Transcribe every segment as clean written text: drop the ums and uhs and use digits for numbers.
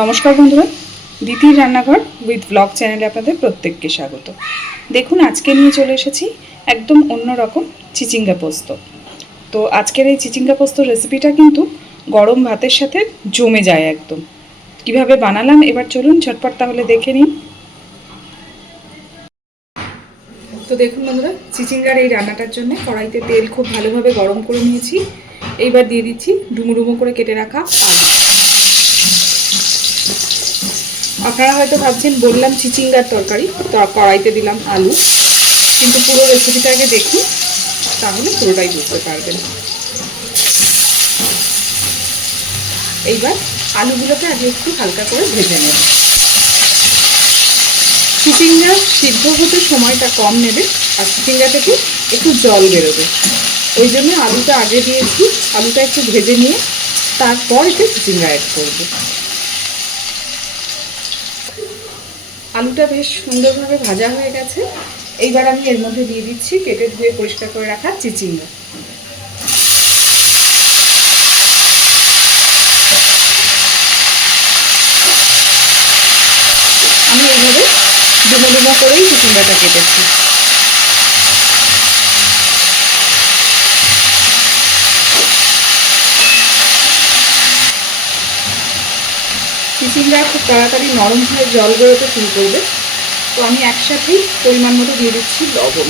নমস্কার বন্ধুরা, দিদির রান্নাঘর উইথ ব্লগ চ্যানেলে আপনাদের প্রত্যেককে স্বাগত। দেখুন, আজকে নিয়ে চলে এসেছি একদম অন্যরকম চিচিঙ্গা পোস্ত। তো আজকের এই চিচিঙ্গা পোস্ত রেসিপিটা কিন্তু গরম ভাতের সাথে জমে যায় একদম। কিভাবে বানালাম এবার চলুন ঝটপট তাহলে দেখে নিন। তো দেখুন বন্ধুরা, চিচিঙ্গার এই রান্নাটার জন্য কড়াইতে তেল খুব ভালোভাবে গরম করে নিয়েছি। এইবার দিয়ে দিচ্ছি ডুমো ডুমো করে কেটে রাখা আলু। আপনারা হয়তো ভাবছেন বললাম চিচিঙ্গার তরকারি, তো কড়াইতে দিলাম আলু, কিন্তু পুরো রেসিপিটা আগে দেখুন, তাহলে পুরোটাই বুঝতে পারবেন। এইবার আলুগুলোকে আগে একটু হালকা করে ভেজে নেব। চিচিঙ্গা সিদ্ধ হতে সময়টা কম নেবে, আর চিচিঙ্গা থেকে একটু জল বেরোবে, ওই জন্য আলুটা আগে দিয়েছি। আলুটা একটু ভেজে নিয়ে তারপর এতে চিচিঙ্গা অ্যাড করব। আলুটা বেশ সুন্দরভাবে ভাজা হয়ে গেছে। এইবার আমি এর মধ্যে দিয়ে দিচ্ছি কেটে ধুয়ে পরিষ্কার করে রাখা চিচিঙ্গা। আমি এইভাবে ডুমো ডুমো করেই চিচিঙ্গাটা কেটেছি। চিচিঙ্গা খুব তাড়াতাড়ি নরম হয়ে জল বেরোতে শুরু করবে, তো আমি একসাথেই পরিমাণ মতো দিয়ে দিচ্ছি লবণ।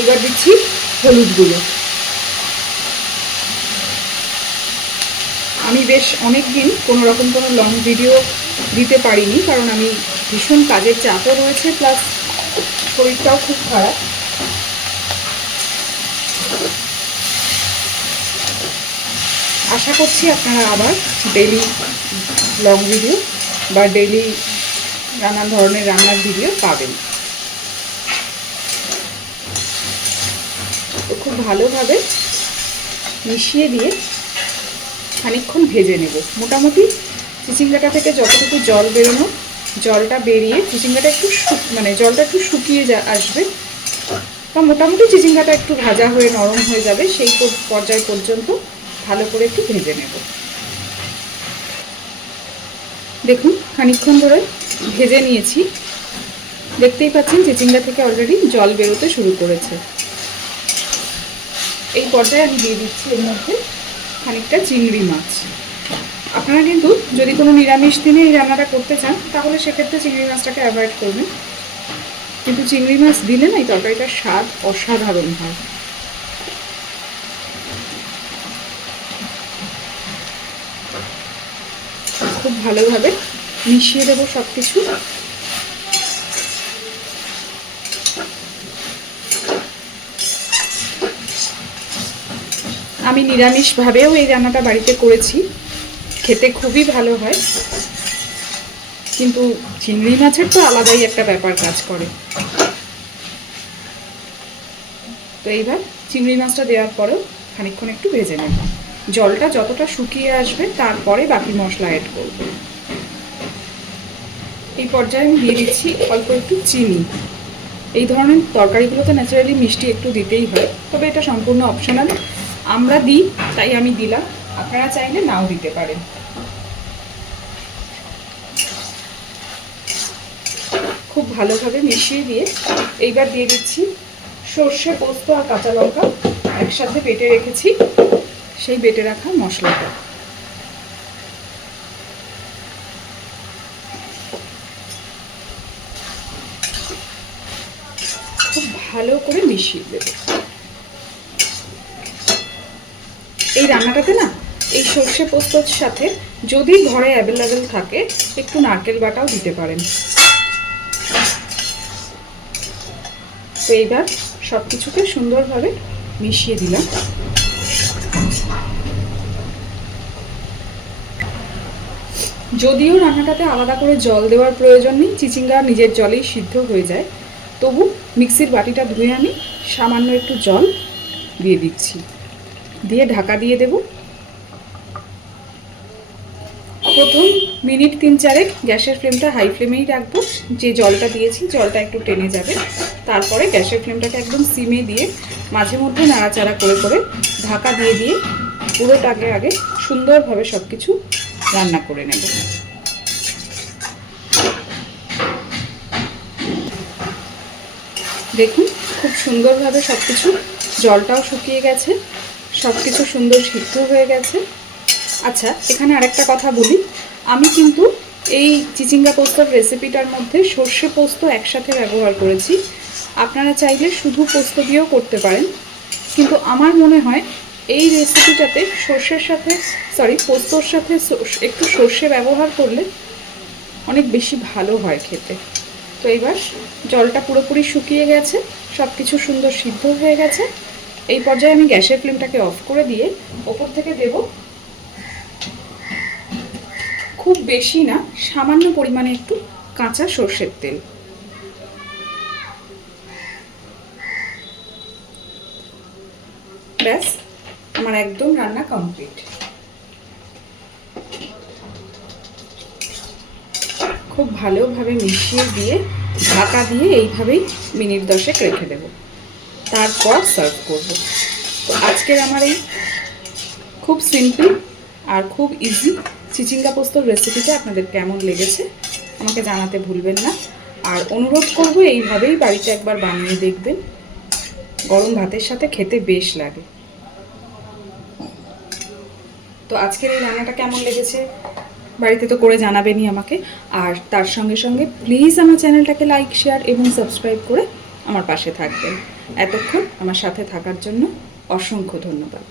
এবার দিচ্ছি হলুদ গুঁড়ো। আমি বেশ অনেক দিন কোনো রকম কোনো লং ভিডিও দিতে পারিনি, কারণ আমি ভীষণ কাজের চাপও রয়েছে, প্লাস শরীরটাও খুব খারাপ। আশা করছি আপনারা আবার ডেইলি লং ভিডিও বা ডেইলি নানান ধরনের রান্নার ভিডিও পাবেন। তো খুব ভালোভাবে মিশিয়ে দিয়ে খানিকক্ষণ ভেজে নেব। মোটামুটি চিচিঙ্গাটা থেকে যতটুকু জল বেরোনো, জলটা বেরিয়ে চিচিঙ্গাটা একটু জলটা একটু শুকিয়ে আসবে, বা মোটামুটি চিচিঙ্গাটা একটু ভাজা হয়ে নরম হয়ে যাবে, সেই পর্যায় পর্যন্ত ভালো করে একটু ভেজে নেব। দেখুন, খানিকক্ষণ ধরে ভেজে নিয়েছি। দেখতেই পাচ্ছেন চিচিঙ্গা থেকে অলরেডি জল বেরোতে শুরু করেছে। এই পর্যায়ে আমি দিয়ে দিচ্ছি এর মধ্যে খানিকটা চিংড়ি মাছ। আপনারা কিন্তু যদি কোনো নিরামিষ দিনে এই রান্নাটা করতে চান, তাহলে সেক্ষেত্রে চিংড়ি মাছটাকে অ্যাভয়েড করবেন, কিন্তু চিংড়ি মাছ দিলে না এই তরকারিটার স্বাদ অসাধারণ হয়। খুব ভালোভাবে মিশিয়ে দেবো সব কিছু। আমি নিরামিষভাবেও এই রান্নাটা বাড়িতে করেছি, খেতে খুবই ভালো হয়, কিন্তু চিংড়ি মাছের তো আলাদাই একটা ব্যাপার কাজ করে। তো এইবার চিংড়ি মাছটা দেওয়ার পরেও খানিকক্ষণ একটু ভেজে নেব। জলটা যতটা শুকিয়ে আসবে তারপরে বাকি মশলা অ্যাড করব। এই পর্যায়ে আমি দিয়ে দিচ্ছি অল্প একটু চিনি। এই ধরনের তরকারিগুলোতে ন্যাচারালি মিষ্টি একটু দিতেই হয়, তবে এটা সম্পূর্ণ অপশনাল। আমরা দিই তাই আমি দিলাম, আপনারা চাইলে নাও দিতে পারেন। খুব ভালোভাবে মিশিয়ে দিয়ে এইবার দিয়ে দিচ্ছি সর্ষে, পোস্ত আর কাঁচা লঙ্কা একসাথে বেটে রেখেছি, সেই বেটে রাখা মশলাটা। খুব ভালো করে মিশিয়ে দেব। এই রান্নাটাতে না এই সর্ষে পোস্তর সাথে যদি ঘরে অ্যাভেলেবেল থাকে একটু নারকেল বাটাও দিতে পারেন। তো এইবার সব কিছুকে সুন্দরভাবে মিশিয়ে দিলাম। যদিও রান্নাটাতে আলাদা করে জল দেওয়ার প্রয়োজন নেই, চিচিঙ্গা নিজের জলেই সিদ্ধ হয়ে যায়, তবু মিক্সির বাটিটা ধুয়ে আমি সামান্য একটু জল দিয়ে দিচ্ছি, দিয়ে ঢাকা দিয়ে দেব। প্রথম মিনিট 3-4 গ্যাসের ফ্লেমটা হাই ফ্লেমেই রাখবো। যে জলটা দিয়েছি জলটা একটু টেনে যাবে, তারপরে গ্যাসের ফ্লেমটাকে একদম সিমে দিয়ে মাঝে মধ্যে নাড়াচাড়া করে করে ঢাকা দিয়ে দিয়ে পুরোটাকে আগে সুন্দরভাবে সব কিছু রান্না করে নেব। দেখুন খুব সুন্দরভাবে সব কিছু, জলটাও শুকিয়ে গেছে, সব কিছু সুন্দর সিদ্ধ হয়ে গেছে। আচ্ছা, এখানে আরেকটা কথা বলি, আমি কিন্তু এই চিচিঙ্গা পোস্তর রেসিপিটার মধ্যে সর্ষে পোস্ত একসাথে ব্যবহার করেছি। আপনারা চাইলে শুধু পোস্ত দিয়েও করতে পারেন, কিন্তু আমার মনে হয় এই রেসিপিটাতে পোস্তর সাথে একটু সর্ষে ব্যবহার করলে অনেক বেশি ভালো হয় খেতে। তো এবার জলটা পুরোপুরি শুকিয়ে গেছে, সব কিছু সুন্দর সিদ্ধ হয়ে গেছে। এই পর্যায়ে আমি গ্যাসের ফ্লেমটাকে অফ করে দিয়ে ওপর থেকে দেব খুব বেশি না, সামান্য পরিমাণে একটু কাঁচা সর্ষের তেল। ব্যাস, আমার একদম রান্না কমপ্লিট। খুব ভালোভাবে মিশিয়ে দিয়ে ঢাকা দিয়ে এইভাবেই মিনিট 10 রেখে দেব, তারপর সার্ভ করব। তো আজকের আমার এই খুব সিম্পল আর খুব ইজি চিচিঙ্গা পোস্তর রেসিপিটা আপনাদের কেমন লেগেছে আমাকে জানাতে ভুলবেন না। আর অনুরোধ করব এইভাবেই বাড়িতে একবার বানিয়ে দেখবেন, গরম ভাতের সাথে খেতে বেশ লাগে। তো আজকের এই রান্নাটা কেমন লেগেছে বাড়িতে তো করে জানাবেনই আমাকে। আর তার সঙ্গে সঙ্গে প্লিজ আমার চ্যানেলটাকে লাইক, শেয়ার এবং সাবস্ক্রাইব করে আমার পাশে থাকবেন। এতক্ষণ আমার সাথে থাকার জন্য অসংখ্য ধন্যবাদ।